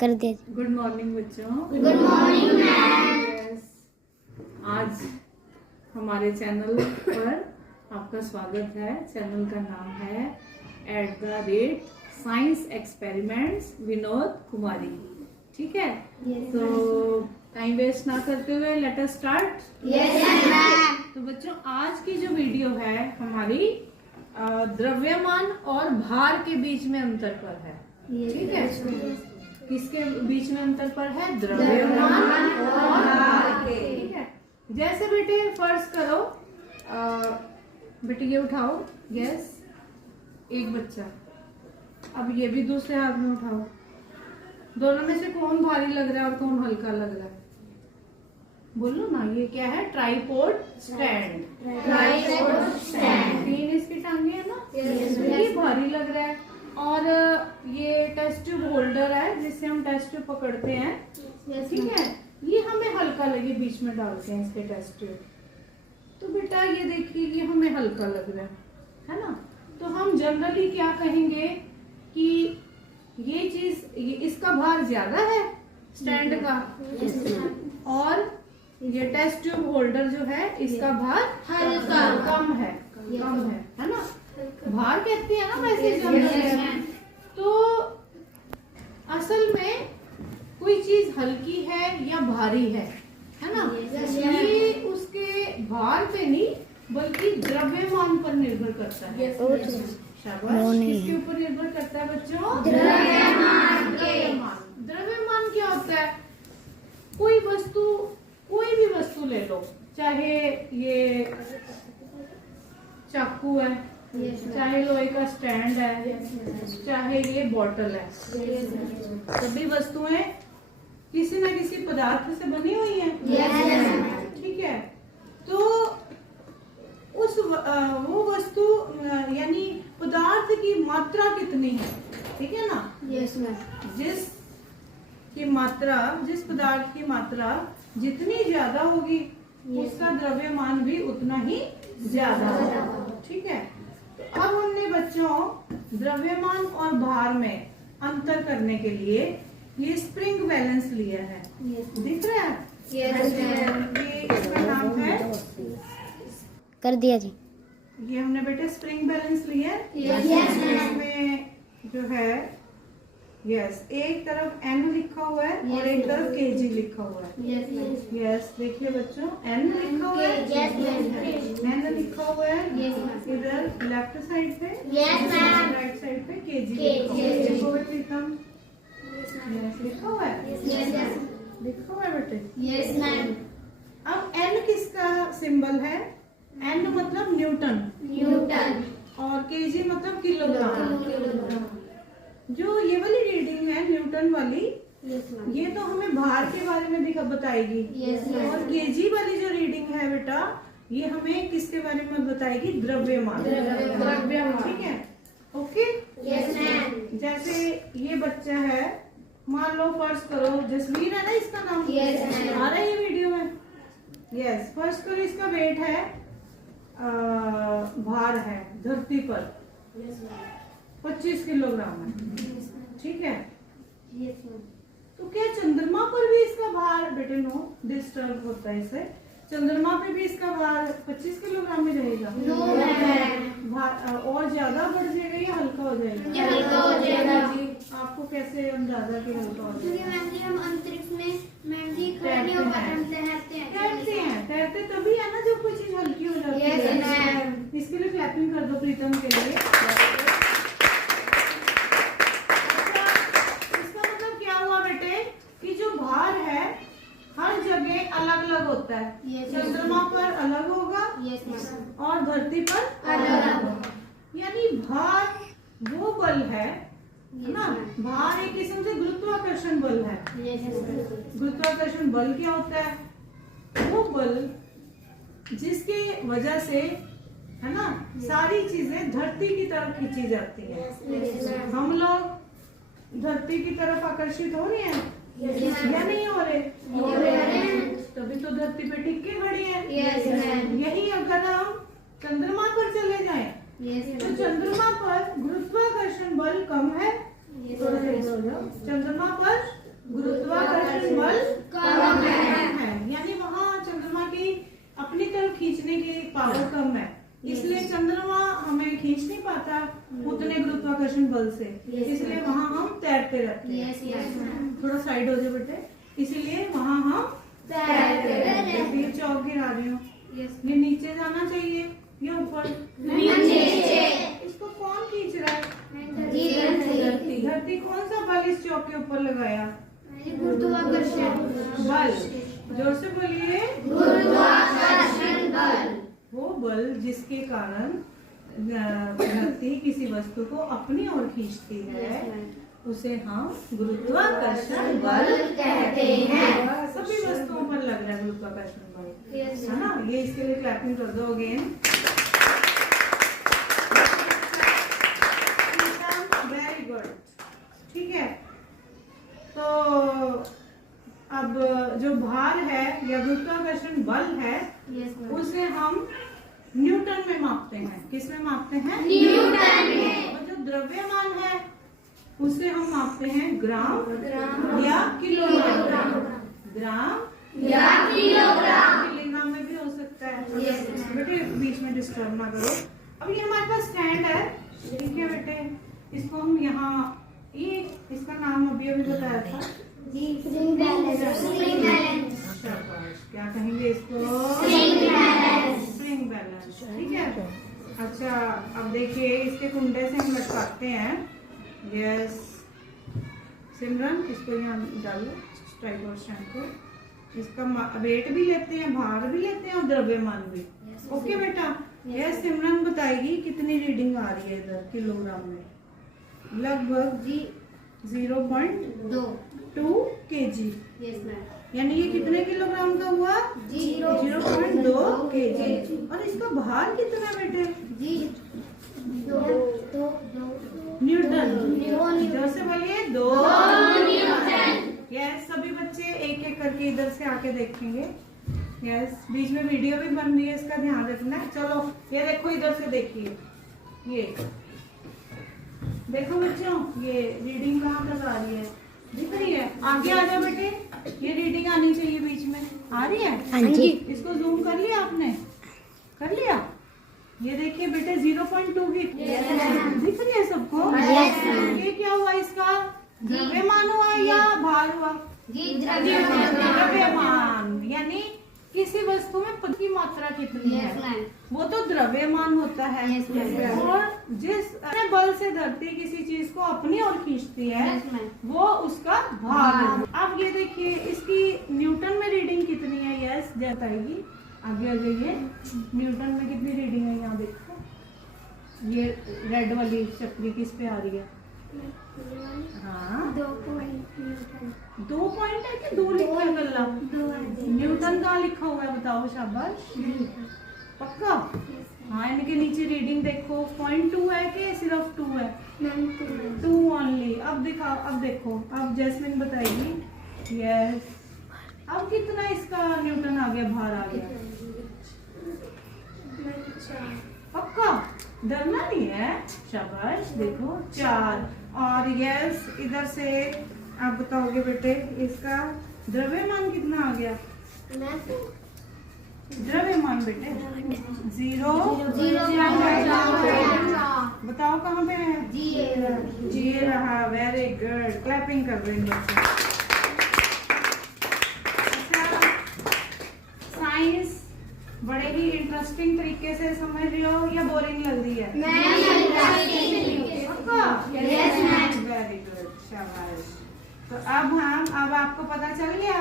कर दिया। Good morning बच्चों। Good morning ma'am. आज हमारे चैनल पर आपका स्वागत है। चैनल का नाम है @साइंस एक्सपेरिमेंट्स विनोद कुमारी। ठीक है, तो टाइम वेस्ट ना करते हुए let us start. Yes ma'am. तो बच्चों, आज की जो वीडियो है हमारी द्रव्यमान और भार के बीच में अंतर पर है। ठीक है, किसके बीच में अंतर पर है? द्रव्यमान और भार के। ठीक है, जैसे बेटे फर्ज करो, बेटे ये उठाओ। यस, एक बच्चा, अब ये भी दूसरे हाथ में उठाओ। दोनों में से कौन भारी लग रहा है और कौन हल्का लग रहा है? बोलो ना, ये क्या है? Tripod stand. Tripod stand. 3 इसकी टांगे है ना, Yes, ये भारी लग रहा है। और ये टेस्ट ट्यूब होल्डर है जिससे हम टेस्ट ट्यूब पकड़ते हैं। ठीक है, ये हमें हल्का लगे, बीच में डालते हैं इसके टेस्ट ट्यूब। तो बेटा ये देखिए, ये हमें हल्का लग रहा है ना। तो हम जनरली क्या कहेंगे कि ये चीज, इसका भार ज्यादा है स्टैंड का, और ये टेस्ट ट्यूब होल्डर जो है इसका भार हल्का। कम है, कम है ना। भार कहते हैं ना वैसे जनरली। तो असल में कोई चीज हल्की है या भारी है ना, ये उसके भार पे नहीं बल्कि द्रव्यमान पर निर्भर करता है। शाबाश, किसके ऊपर निर्भर करता है बच्चों? द्रव्यमान के। द्रव्यमान क्या होता है? कोई वस्तु, कोई भी वस्तु ले लो, चाहे ये चाकू है, चाहे लोहे का स्टैंड है, चाहे ये बोतल है, सभी वस्तुएं किसी न किसी पदार्थ से बनी हुई हैं। ठीक है, तो उस वो वस्तु यानी पदार्थ की मात्रा कितनी है, ठीक है ना। जिस पदार्थ की मात्रा जितनी ज्यादा होगी उसका द्रव्यमान भी उतना ही ज्यादा होगा। ठीक है, तो अब हमने बच्चों द्रव्यमान और भार में अंतर करने के लिए ये स्प्रिंग बैलेंस लिया है। दिख रहा है? ये इसका नाम है, कर दिया जी। ये हमने बेटे स्प्रिंग बैलेंस लिया है। इसमें जो है एक तरफ n लिखा हुआ है और एक तरफ kg लिखा हुआ है। यस, देखिए बच्चों, n लिखा हुआ है, n लिखा हुआ है इधर लेफ्ट साइड पे, राइट साइड पे kg लिखा हुआ है। देखो बेटे, प्रीतम, लिखा हुआ है, लिखा हुआ है बेटे। अब n किसका सिंबल है? n मतलब न्यूटन और kg मतलब किलोग्राम। जो ये वाली रीडिंग है न्यूटन वाली, ये तो हमें भार के बारे में बताएगी। और केजी वाली जो रीडिंग है बेटा, ये हमें किसके बारे में बताएगी? द्रव्यमान। ठीक है, ओके। जैसे ये बच्चा है, मान लो फर्ज करो जसवीर है ना इसका नाम, आ रहा है ये वीडियो में। यस, फर्ज करो इसका वेट है, भार है धरती पर 25 किलोग्राम है। ठीक है, तो क्या चंद्रमा पर भी इसका भार? बेटे नो, डिस्टर्ब होता है इससे। चंद्रमा पे भी इसका भार 25 किलोग्राम में रहेगा? भार और ज्यादा बढ़ जाएगा या हल्का हो जाएगा? जी, आपको कैसे अंदाजा कि हल्का हो जाएगा? हम अंतरिक्ष में तैरते तभी है ना जब कोई चीज हल्की हो जाती है। इसके लिए क्लैपिंग कर दो प्रीतम के लिए। इसका मतलब क्या हुआ बेटे कि जो भार है हर जगह अलग अलग होता है। चंद्रमा पर अलग होगा और धरती पर अलग होगा। यानी भार वो बल है ना, भार एक किस्म से गुरुत्वाकर्षण बल है। गुरुत्वाकर्षण बल क्या होता है? वो बल जिसके वजह से, है ना, सारी चीजें धरती की तरफ खींची जाती हैं। हम लोग धरती की तरफ आकर्षित हो रहे हैं या नहीं हो रहे? तभी तो धरती पे टिक के खड़ी है। यही अगर हम चंद्रमा पर चले जाएं तो चंद्रमा पर गुरुत्वाकर्षण बल कम है, चंद्रमा पर गुरुत्वाकर्षण बल कम है, यानी वहाँ चंद्रमा की अपनी तरफ खींचने की पावर कम है, इसलिए चंद्रमा हमें खींच नहीं पाता उतने गुरुत्वाकर्षण बल से, इसलिए वहाँ हम तैरते रहते हैं। थोड़ा साइड हो जाए बेटे, इसीलिए वहाँ हम तैरते रहते हैं। फिर चौक गिरा रही हूँ, ये नीचे जाना चाहिए या ऊपर? इसको कौन खींच रहा है? धरती। धरती कौन सा बल इस चौक के ऊपर लगाया? गुरुत्वाकर्षण बल, जोर से बोलिए। गुरुत्वाकर्षण बल। वो बल जिसके कारण धरती किसी वस्तु को अपनी ओर खींचती है, उसे हम गुरुत्वाकर्षण बल कहते हैं। सभी वस्तुओं पर लग रहा है गुरुत्वाकर्षण बल, है ना? ये इसके लिए क्लैपिंग कर दो अगेन। वेरी गुड, ठीक है। तो अब जो भार है या गुरुत्वाकर्षण बल है, उसे हम न्यूटन में मापते हैं। किस में मापते हैं? न्यूटन में। और जो द्रव्यमान है उसे हम मापते हैं ग्राम या किलोग्राम। ग्राम या किलोग्राम। मिलीग्राम में भी हो सकता है। Yes, बेटे बीच में डिस्टर्ब ना करो। अब ये हमारे पास स्टैंड है, ठीक है बेटे, इसको हम यहाँ, ये इसका नाम अभी बताया था, स्प्रिंग बैलेंस। शाबाश, क्या कहेंगे इसको? Spring balance. स्प्रिंग बैलेंस, ठीक है। अच्छा, अब देखिए इसके कुंडे से हम लटकाते हैं। यस सिमरन, इसको यहाँ डालो ट्राइपॉड स्टैंड को। इसका वेट भी लेते हैं, भार भी लेते हैं और द्रव्यमान भी। ओके बेटा। यस सिमरन बताएगी कितनी रीडिंग आ रही है इधर किलोग्राम में? लगभग 0.2 kg, यानी ये कितने किलोग्राम का हुआ? 0.2 kg। और इसका भार कितना बेटे? न्यूटन। इधर से बोलिए 2 न्यूटन। यस, सभी बच्चे एक एक करके इधर से आके देखेंगे। यस, बीच में वीडियो भी बन रही है, इसका ध्यान रखना है। चलो ये देखो, इधर से देखिए, ये देखो बच्चों, ये रीडिंग कहाँ तक आ रही है? दिख रही है? आगे आ जाओ बेटे, ये रीडिंग आनी चाहिए बीच में। आ रही है? हाँ जी। इसको जूम कर लिया आपने? कर लिया? ये देखिए बेटे 0.2 की दिख रही है सबको? ये क्या हुआ इसका? द्रव्यमान हुआ या भार हुआ? द्रव्यमान, यानी किसी वस्तु में पद की मात्रा कितनी है, वो तो द्रव्यमान होता है। और जिस बल से धरती किसी चीज को अपनी ओर खींचती है, वो उसका भार है। अब ये देखिए इसकी न्यूटन में रीडिंग कितनी है? यस बताएगी, आगे आ जाइए। न्यूटन में कितनी रीडिंग है यहाँ देखो, ये रेड वाली चक्री किस पे आ रही है? हाँ 2 पॉइंट है कि 2 लिखा है गल्ला? न्यूटन कहाँ लिखा हुआ है बताओ? शाबाश, पक्का? हाँ, इनके नीचे रीडिंग देखो, 0.2 है कि सिर्फ 2 है? 2 ओनली। अब दिखाओ, अब देखो, अब जैस्मिन बताएगी। यस, अब कितना इसका न्यूटन आ गया, भार आ गया? पक्का? डरना नहीं है, शाबाश। देखो 4। और यस, इधर से आप बताओगे बेटे इसका द्रव्यमान कितना आ गया? द्रव्यमान बेटे 0 बताओ कहाँ पे है? जी रहा। वेरी गुड, क्लैपिंग कर रहे हैं बच्चे। अच्छा, साइंस बड़े ही इंटरेस्टिंग तरीके से समझ रही हो या बोरिंग लग रही है? वेरी गुड, शाबाश। तो अब आपको पता चल गया